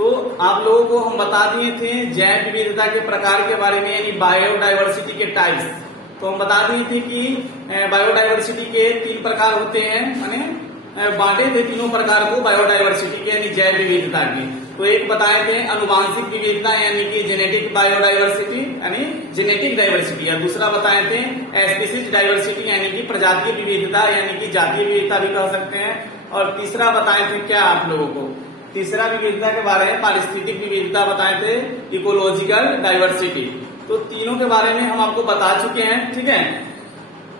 तो आप लोगों को हम बता दिए थे जैव विविधता के प्रकार के बारे में, यानी बायोडाइवर्सिटी के टाइप्स। तो हम बता दिए थे कि बायोडाइवर्सिटी के 3 प्रकार होते हैं, माने बांटे थे तीनों प्रकार को बायोडाइवर्सिटी के, यानी जैव विविधता की। तो एक बताए थे अनुवांशिक विविधता यानी कि जेनेटिक बायोडाइवर्सिटी यानी जेनेटिक डाइवर्सिटी, और दूसरा बताए थे स्पीशीज डाइवर्सिटी यानी कि प्रजातीय विविधता यानी कि जातीय विविधता भी कह सकते हैं। और तीसरा बताए थे क्या आप लोगों को, तीसरा विविधता के बारे में पारिस्थितिक विविधता बताए थे, इकोलॉजिकल डाइवर्सिटी। तो तीनों के बारे में हम आपको बता चुके हैं, ठीक है।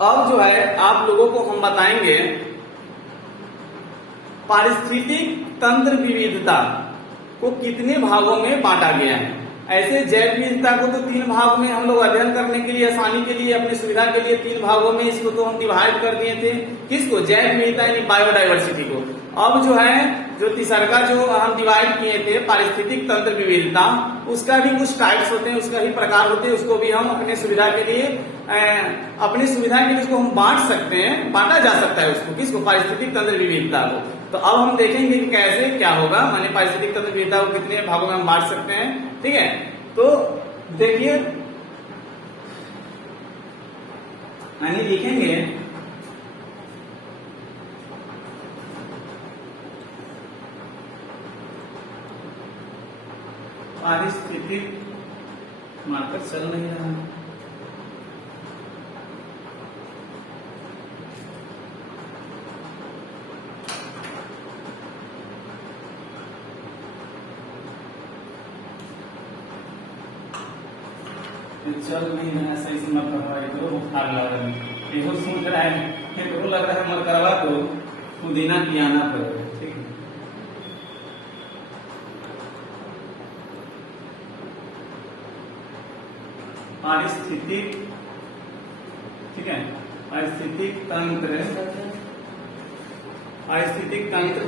अब जो है आप लोगों को हम बताएंगे पारिस्थितिक तंत्र विविधता को कितने भागों में बांटा गया है। ऐसे जैव विविधता को तो 3 भाग में हम लोग अध्ययन करने के लिए, आसानी के लिए, अपनी सुविधा के लिए 3 भागों में इसको तो हम डिवाइड कर दिए थे। किसको? जैव विविधता यानी बायोडाइवर्सिटी को। अब जो है जो तीसरा जो हम डिवाइड किए थे पारिस्थितिक तंत्र विविधता, उसका भी कुछ टाइप्स होते हैं, उसका भी प्रकार होते हैं, उसको भी हम अपने सुविधा के लिए उसको हम बांट सकते हैं, बांटा जा सकता है उसको। किसको? पारिस्थितिक तंत्र विविधता को। तो अब हम देखेंगे कि कैसे क्या होगा, माने पारिस्थितिक तंत्र विविधता को कितने भागों में हम बांट सकते हैं, ठीक है। तो देखिए, यानी लिखेंगे पारिस्थितिक, मार्कर चल नहीं रहा है, चल नहीं रहा सही से, मत करवा दो, बुखार लग रहा है, ये सोच रहा है, फिर लग रहा है मत करवा दो, पुदीना पियाना पड़ेगा, ठीक है। पारिस्थितिक, ठीक है, पारिस्थितिक तंत्र, पारिस्थितिक तंत्र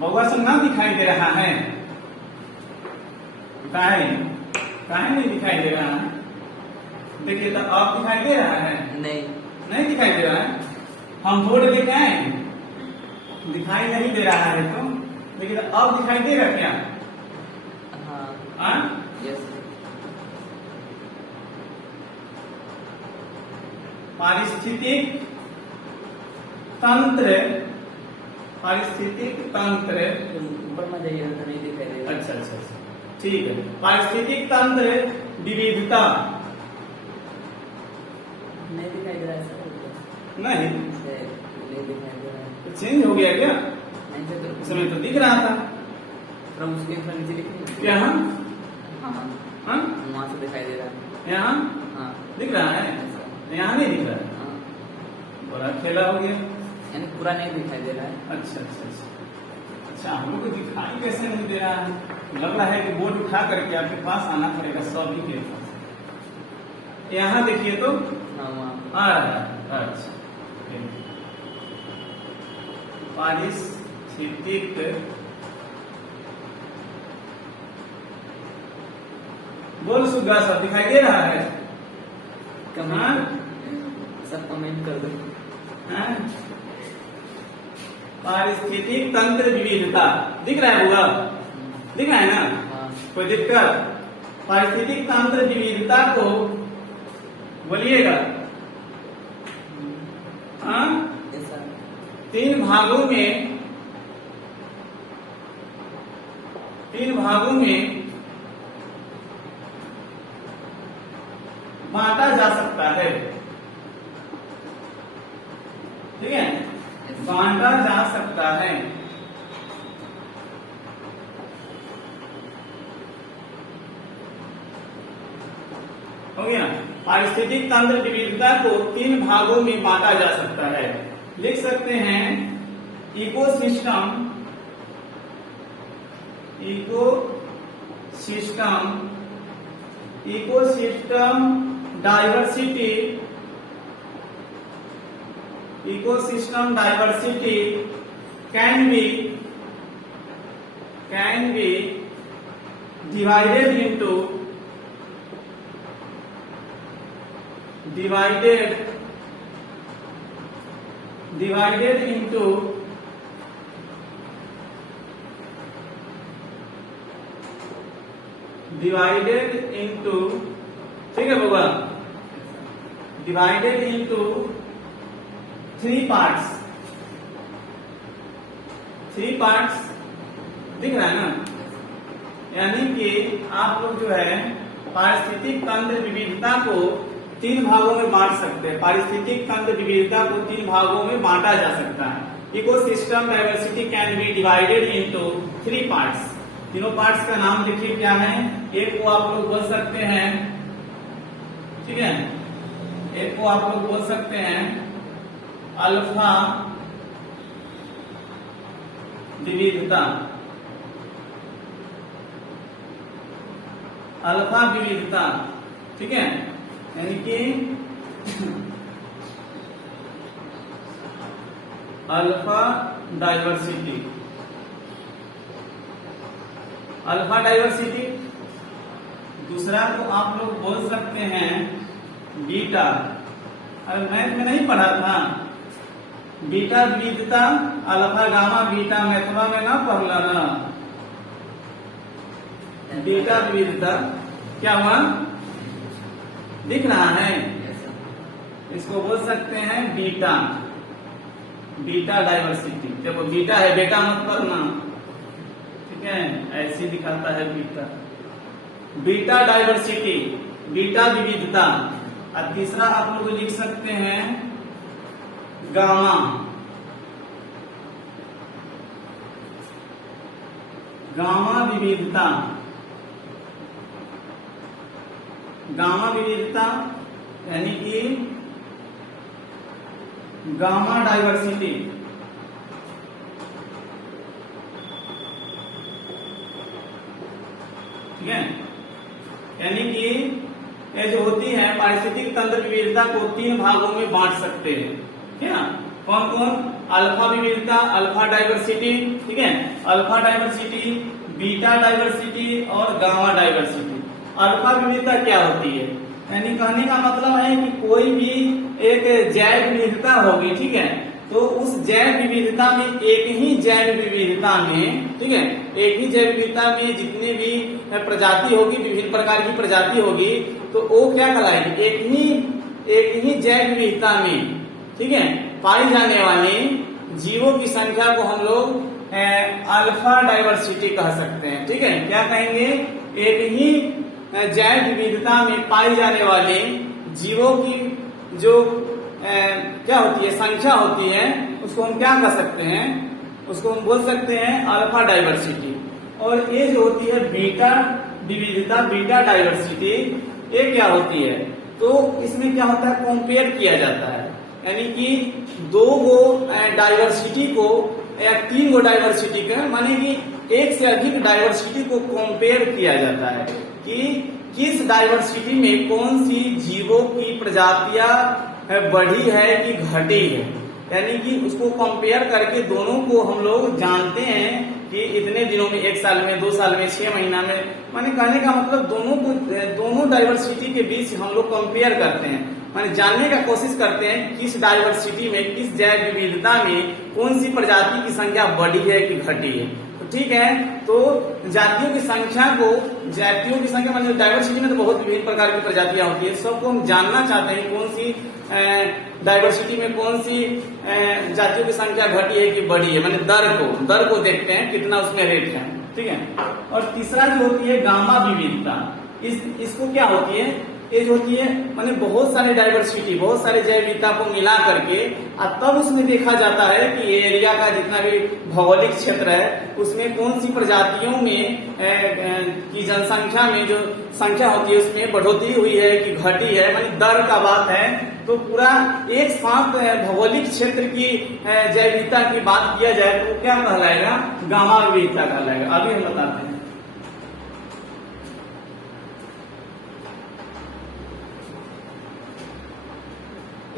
बउआ सब ना दिखाई दे रहा है, काहे नहीं दिखाई दे रहा है? देखिए तो अब दिखाई दे रहा है? नहीं दिखाई दे रहा है। हम बोर्ड लेके आए, दिखाई नहीं दे रहा है, तो देखिए तो अब दिखाई देगा क्या? हाँ, यस। पारिस्थितिक तंत्र, पारिस्थितिक तंत्र ऊपर में जाइए तो नहीं दिखाई देगा। अच्छा, ठीक है। पारिस्थितिक तंत्र विविधता नहीं दिखाई दे रहा है सर? नहीं दिखाई दे रहा है। तो चेंज हो गया क्या? नहीं सर, उस समय तो दिख रहा था। फ्रॉम उसके नीचे दिख रहा है, हाँ, वहां से दिखाई दे रहा है। यहाँ दिख रहा है, यहाँ नहीं दिख रहा है। बड़ा खेला हो गया, यानी पूरा नहीं दिखाई दे रहा है। अच्छा, हम लोग को दिखाई कैसे नहीं दे रहा है? लग रहा है कि बोर्ड उठा करके आपके पास आना पड़ेगा, सभी के पास। यहाँ देखिए तो आ रहा है। अच्छा, पारिस्थितिक बोल सुग्गा सब दिखाई दे रहा है? सब कमेंट कर दो। पारिस्थितिक तंत्र विविधता दिख रहा है होगा? दिख रहा है ना? कोई दिक्कत? पारिस्थितिक तंत्र विविधता को बोलिएगा, हाँ, 3 भागों में बांटा जा सकता है, ठीक है, बांटा जा सकता है। हो गया? पारिस्थितिक तंत्र विविधता को 3 भागों में बांटा जा सकता है। लिख सकते हैं ecosystem, ecosystem diversity, ecosystem diversity can be divided into divided into, ठीक है बाबा, डिवाइडेड इंटू 3 पार्ट्स, 3 पार्ट्स दिख रहा है ना। यानी कि आप लोग जो है पारिस्थितिक तंत्र विविधता को 3 भागों में बांट सकते हैं। पारिस्थितिक तंत्र विविधता को 3 भागों में बांटा जा सकता है। Ecosystem diversity can be divided into 3 parts. तीनों पार्ट्स का नाम देखिए क्या है। एक को आप लोग बोल सकते हैं, ठीक है, एक को आप लोग बोल सकते हैं अल्फा विविधता, अल्फा विविधता, ठीक है, यानी कि अल्फा डाइवर्सिटी, अल्फा डाइवर्सिटी। दूसरा को आप लोग बोल सकते हैं बीटा, अरे मैथ में नहीं पढ़ा था बीटा विविधता, अल्फा गामा बीटा मैथवा में ना पढ़ला ना। बीटा विविधता क्या हुआ, दिख रहा है, इसको बोल सकते हैं बीटा, बीटा डाइवर्सिटी। देखो बीटा है, बेटा मत पढ़ना, ठीक है, ऐसे दिखाता है बीटा, बीटा डाइवर्सिटी, बीटा विविधता। और तीसरा आप लोग लिख सकते हैं गामा, गामा विविधता, गामा विविधता यानी कि गामा डाइवर्सिटी, ठीक है। यानी कि ये जो होती है पारिस्थितिक तंत्र विविधता को 3 भागों में बांट सकते हैं, ठीक है ना। कौन कौन, अल्फा विविधता, अल्फा डाइवर्सिटी, ठीक है, अल्फा डाइवर्सिटी, बीटा डाइवर्सिटी और गामा डाइवर्सिटी। अल्फा विविधता क्या होती है, यानी कहने का मतलब है कि कोई भी एक जैव विविधता होगी, ठीक है, तो उस जैव विविधता में एक ही जैव विविधता में, ठीक है, एक ही जैव विविधता में जितने भी प्रजाति होगी, विभिन्न प्रकार की प्रजाति होगी, तो वो क्या कहलाएगी, एक ही जैव विविधता में, ठीक है, पाई जाने वाले जीवों की संख्या को हम लोग अल्फा डाइवर्सिटी कह सकते हैं, ठीक है। क्या कहेंगे, एक ही जैव विविधता में पाई जाने वाले जीवों की जो क्या होती है, संख्या होती है, उसको हम क्या कह सकते हैं, उसको हम बोल सकते हैं अल्फा डाइवर्सिटी। और ये जो होती है बीटा विविधता, बीटा डाइवर्सिटी, ये क्या होती है, तो इसमें क्या होता है, कंपेयर किया जाता है, यानी कि 2 गो डाइवर्सिटी को या 3 गो डाइवर्सिटी का, माने कि एक से अधिक डाइवर्सिटी को कंपेयर किया जाता है कि किस डाइवर्सिटी में कौन सी जीवों की प्रजातियां बढ़ी है कि घटी है, यानी कि उसको कंपेयर करके दोनों को हम लोग जानते हैं कि इतने दिनों में, 1 साल में, 2 साल में, 6 महीना में, माने कहने का मतलब दोनों डाइवर्सिटी के बीच हम लोग कंपेयर करते हैं, माने जानने का कोशिश करते हैं किस डाइवर्सिटी में, किस जैव विविधता में कौन सी प्रजाति की संख्या बढ़ी है कि घटी है। तो ठीक है, तो जातियों की संख्या को, जातियों की संख्या मतलब डाइवर्सिटी में तो बहुत विभिन्न प्रकार की प्रजातियां होती है, सबको हम जानना चाहते हैं कौन सी डाइवर्सिटी में कौन सी जातियों की संख्या घटी है कि बढ़ी है, माने दर को देखते हैं कितना उसमें रेट है, ठीक है। और तीसरा जो होती है गामा विविधता, इसको क्या होती है, ये जो होती है माने बहुत सारे डाइवर्सिटी, बहुत सारे जैव विविधता को मिला करके और तब उसमें देखा जाता है कि एरिया का जितना भी भौगोलिक क्षेत्र है उसमें कौन सी प्रजातियों में की जनसंख्या में जो संख्या होती है उसमें बढ़ोतरी हुई है कि घटी है, माने दर का बात है। तो पूरा एक साथ भौगोलिक क्षेत्र की जैव विविधता की बात किया जाए तो क्या कहलाएगा, गामा विविधता कहलाएगा। अभी हम बताते हैं।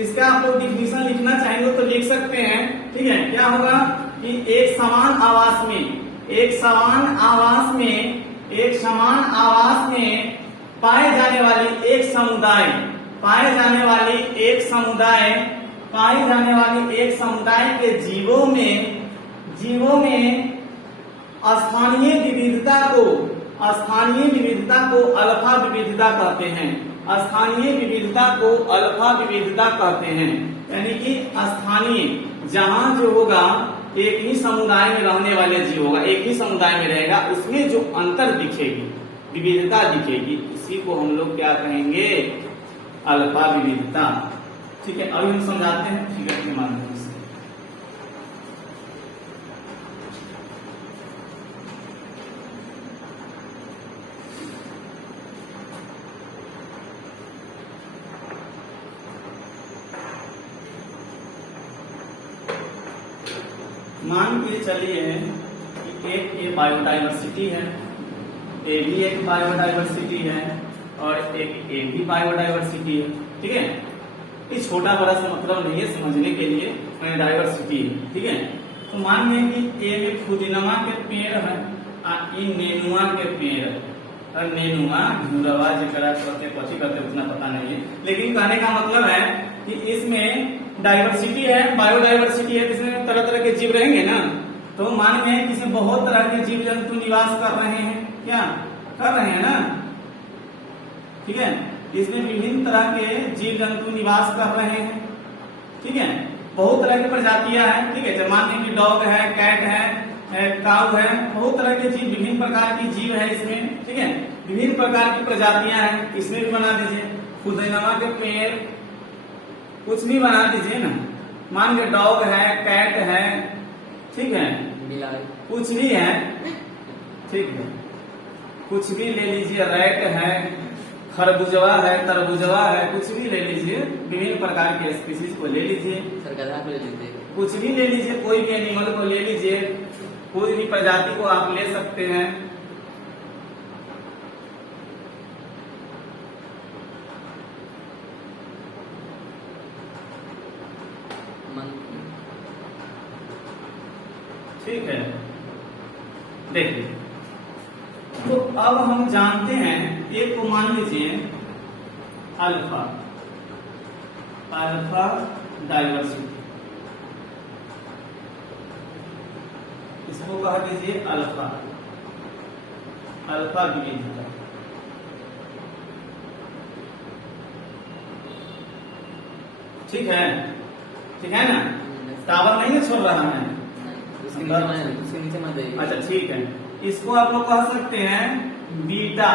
इसका आप लोग डिफिनेशन लिखना चाहेंगे तो लिख सकते हैं, ठीक है। क्या होगा कि एक समान आवास में पाए जाने वाली एक समुदाय के जीवों में स्थानीय विविधता को स्थानीय विविधता को अल्फा विविधता कहते हैं। स्थानीय विविधता को अल्फा विविधता कहते हैं, यानी कि स्थानीय जहां जो होगा एक ही समुदाय में रहने वाले जीव होगा, एक ही समुदाय में रहेगा, उसमें जो अंतर दिखेगी, विविधता दिखेगी, इसी को हम लोग क्या कहेंगे, अल्फा विविधता। ठीक है, अभी हम समझाते हैं फिगर के माध्यम से। मान के चलिए कि एक ये बायोडाइवर्सिटी है, ए भी एक बायोडाइवर्सिटी है और एक ए भी बायोडाइवर्सिटी है। ठीक है, ये छोटा बड़ा सा मतलब नहीं है, समझने के लिए डाइवर्सिटी है। ठीक है, तो मान लें कि ए में पुदीनमा के पेड़ है और ई नेनुआ के पेड़ है, और नेनुआ घुरवा जरा करते कथी करते उतना पता नहीं है, लेकिन कहने का मतलब है कि इसमें डाइवर्सिटी है, बायोडाइवर्सिटी है, इसमें तरह तरह के जीव रहेंगे ना। तो मान में इसमें बहुत तरह के जीव जंतु निवास कर रहे हैं, क्या कर रहे हैं ना। ठीक है, इसमें विभिन्न तरह के जीव जंतु निवास कर रहे हैं। ठीक है, बहुत तरह की प्रजातियां हैं। ठीक है, मान लीजिए डॉग है, कैट है, काऊ है, बहुत तरह के जीव, विभिन्न प्रकार की जीव है इसमें। ठीक है, विभिन्न प्रकार की प्रजातियां हैं, इसमें भी बना दीजिए। पुदीनमा के पेड़, कुछ भी बना दीजिए ना, मान के डॉग है, कैट है, ठीक है, कुछ भी है, ठीक है, कुछ भी ले लीजिए, रैट है, खरबूजवा है, तरबूजवा है, कुछ भी ले लीजिए, विभिन्न प्रकार के स्पीसीज को ले लीजिए, कुछ भी ले लीजिए, कोई भी एनिमल को ले लीजिए, कोई भी प्रजाति को आप ले सकते हैं। ठीक है, देखिए, तो अब हम जानते हैं, एक को मान लीजिए अल्फा, अल्फा डाइवर्सिटी, इसको कह दीजिए अल्फा, अल्फा विविधता। ठीक है ना, टावर नहीं छोड़ रहा है, उसके नीचे मत जाइए। अच्छा ठीक है, इसको आप लोग कह सकते हैं बीटा,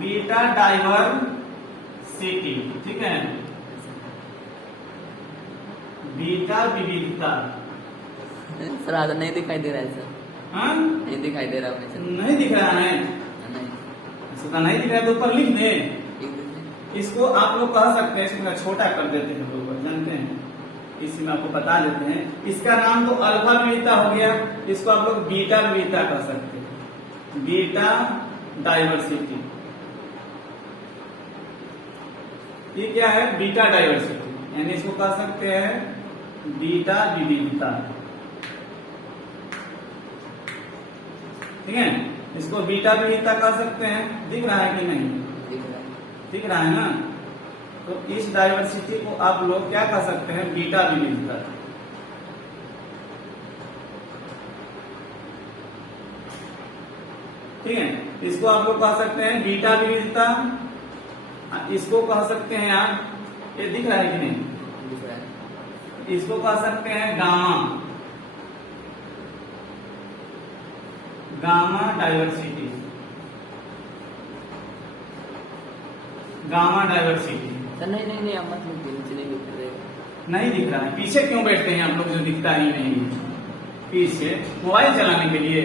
बीटा डाइवर्सिटी। ठीक है, बीटा विविधता। सर आधा नहीं दिखाई दे रहा है सर। हाँ, नहीं दिखाई दे रहा है, नहीं दिख रहा है, नहीं इसका नहीं दिख रहा है तो ऊपर लिख दे। इसको आप लोग कह सकते हैं, इसको छोटा कर देते हैं लोग, जानते हैं, इसमें आपको बता देते हैं। इसका नाम तो अल्फा विविधता हो गया, इसको आप लोग बीटा विविधता कह सकते हैं, बीटा डाइवर्सिटी। ये क्या है, बीटा डाइवर्सिटी, यानी इसको कह सकते हैं बीटा विविधता। ठीक है, इसको बीटा विविधता कह सकते हैं। दिख रहा है कि नहीं, दिख रहा है ना। तो इस डाइवर्सिटी को आप लोग क्या कह सकते हैं, बीटा विविधता। ठीक है, इसको आप लोग कह सकते हैं बीटा विविधता, इसको कह सकते हैं आप, ये दिख रहा है कि नहीं, दिख रहा है। इसको कह सकते हैं gamma, gamma diversity, gamma diversity. Sir नहीं आप मत लिखिए, नीचे नहीं दिख रहा, नहीं दिख रहा है, पीछे क्यों बैठते हैं आप लोग, जो दिखता ही नहीं, पीछे मोबाइल चलाने के लिए।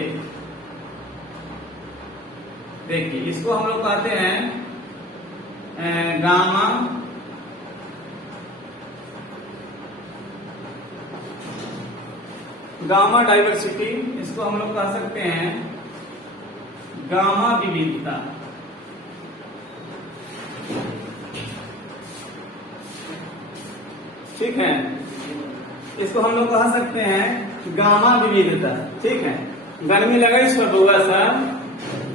देखिए, इसको हम लोग कहते हैं गामा गामा डाइवर्सिटी, इसको हम लोग कह सकते हैं गामा विविधता। ठीक है, इसको हम लोग कह सकते हैं गामा विविधता। ठीक है, गर्मी लगाई छोटुआ सा,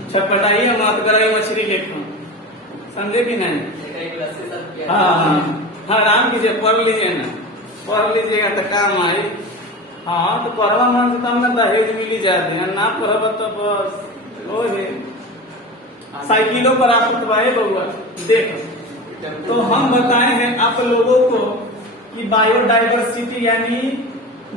छटपटाइए मत कराई मछली लेखो, समझे कि नहीं। हाँ, आराम कीजिए, पढ़ लीजिए ना, पढ़ लीजिएगा तो काम आई। हाँ, तो पढ़वा मन से तब ना दहेज मिली जाते हैं, ना पढ़ब तो बस ओहे साइकिलों पर आप उठवाए बउआ। देखो, तो हम बताए हैं आप लोगों को कि बायोडाइवर्सिटी यानी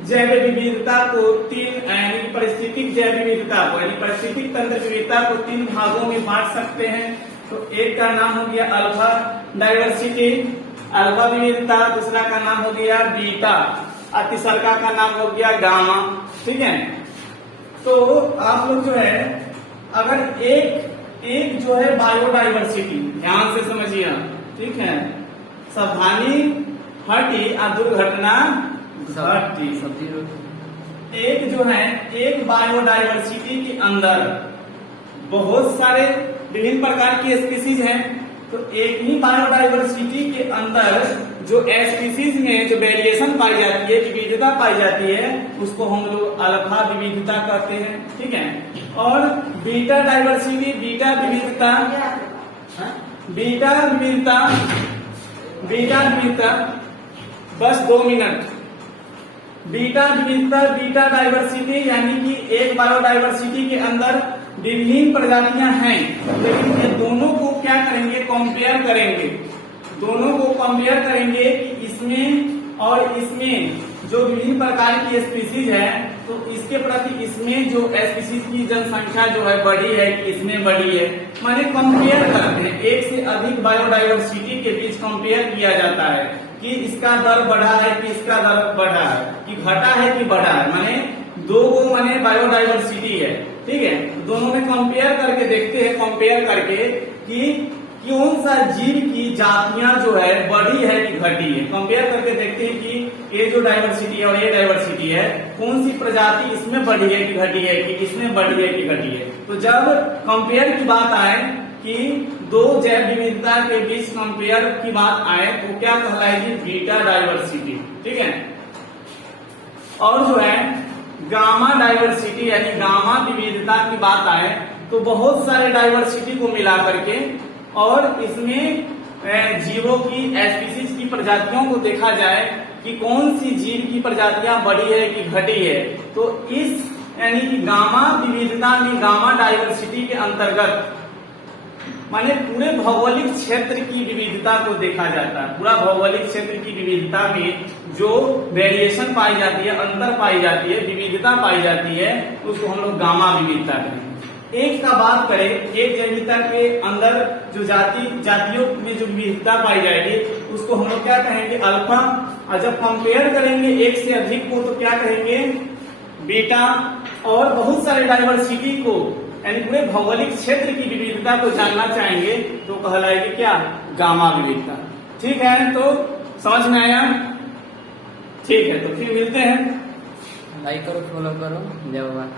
जैव विविधता को तीन यानी पारिस्थितिक जैव विविधता को यानी पारिस्थितिक तंत्र विविधता को तीन भागों में बांट सकते हैं। तो एक का नाम हो गया अल्फा डाइवर्सिटी, अल्फा विविधता, दूसरा का नाम हो गया बीटा और तीसरा का नाम हो गया गामा। ठीक है, तो आप लोग जो है अगर एक जो है बायोडाइवर्सिटी, ध्यान से समझिए, ठीक है, सावधानी हटी और दुर्घटना घटी। एक जो है एक बायोडाइवर्सिटी के अंदर बहुत सारे विभिन्न प्रकार की स्पीसीज हैं, तो एक ही बायोडाइवर्सिटी के अंदर जो स्पीसीज में जो वेरिएशन पाई जाती है, विविधता पाई जाती है, उसको हम लोग अल्फा विविधता कहते हैं। ठीक है, और बीटा डाइवर्सिटी, बीटा विविधता, बस 2 मिनट। बीटा विविधता, बीटा डाइवर्सिटी यानी कि एक बायोडाइवर्सिटी के अंदर विभिन्न प्रजातियां हैं, लेकिन ये दोनों को क्या करेंगे, कंपेयर करेंगे। दोनों को कंपेयर करेंगे कि इसमें और इसमें जो विभिन्न प्रकार की स्पीसीज है, तो इसके प्रति इसमें जो स्पीसीज की जनसंख्या जो है बढ़ी है कि इसमें बढ़ी है, माने कंपेयर करते हैं। एक से अधिक बायोडाइवर्सिटी के बीच कंपेयर किया जाता है कि इसका दर बढ़ा है कि इसका दर बढ़ा है, कि घटा है कि बढ़ा है, माने दो को माने बायोडाइवर्सिटी है। ठीक है, दोनों में कंपेयर करके देखते हैं, कंपेयर करके कि कौन सा जीव की जातियां जो है बढ़ी है कि घटी है। कंपेयर करके देखते हैं कि ये जो डाइवर्सिटी है और ये डाइवर्सिटी है, कौन सी प्रजाति इसमें बढ़ी है कि घटी है, कि इसमें बढ़ी है कि घटी है। तो जब कंपेयर की बात आए कि दो जैव विविधता के बीच कंपेयर की बात आए, तो क्या कहलाएगी, बीटा डाइवर्सिटी। ठीक है, और जो है गामा डाइवर्सिटी यानी गामा विविधता की बात आए, तो बहुत सारे डाइवर्सिटी को मिला करके और इसमें जीवों की स्पीसीज की प्रजातियों को देखा जाए कि कौन सी जीव की प्रजातियां बढ़ी है कि घटी है। तो इस यानी कि गामा विविधता में, गामा डाइवर्सिटी के अंतर्गत माने पूरे भौगोलिक क्षेत्र की विविधता को देखा जाता है। पूरा भौगोलिक क्षेत्र की विविधता में जो वेरिएशन पाई जाती है, अंतर पाई जाती है, विविधता पाई जाती है, उसको हम लोग गामा विविधता कहते हैं। एक का बात करें, एक जैविकता के अंदर जो जातियों में जो विविधता पाई जाएगी, उसको हम लोग क्या कहेंगे, अल्फा। और जब कंपेयर करेंगे एक से अधिक को, तो क्या कहेंगे, बीटा। और बहुत सारे डाइवर्सिटी को यानी पूरे भौगोलिक क्षेत्र की विविधता को जानना चाहेंगे, तो कहलाएगी क्या, गामा विविधता। ठीक है, तो समझ में आया। ठीक है, तो फिर मिलते हैं। लाइक करो, फॉलो करो, जय बाबा।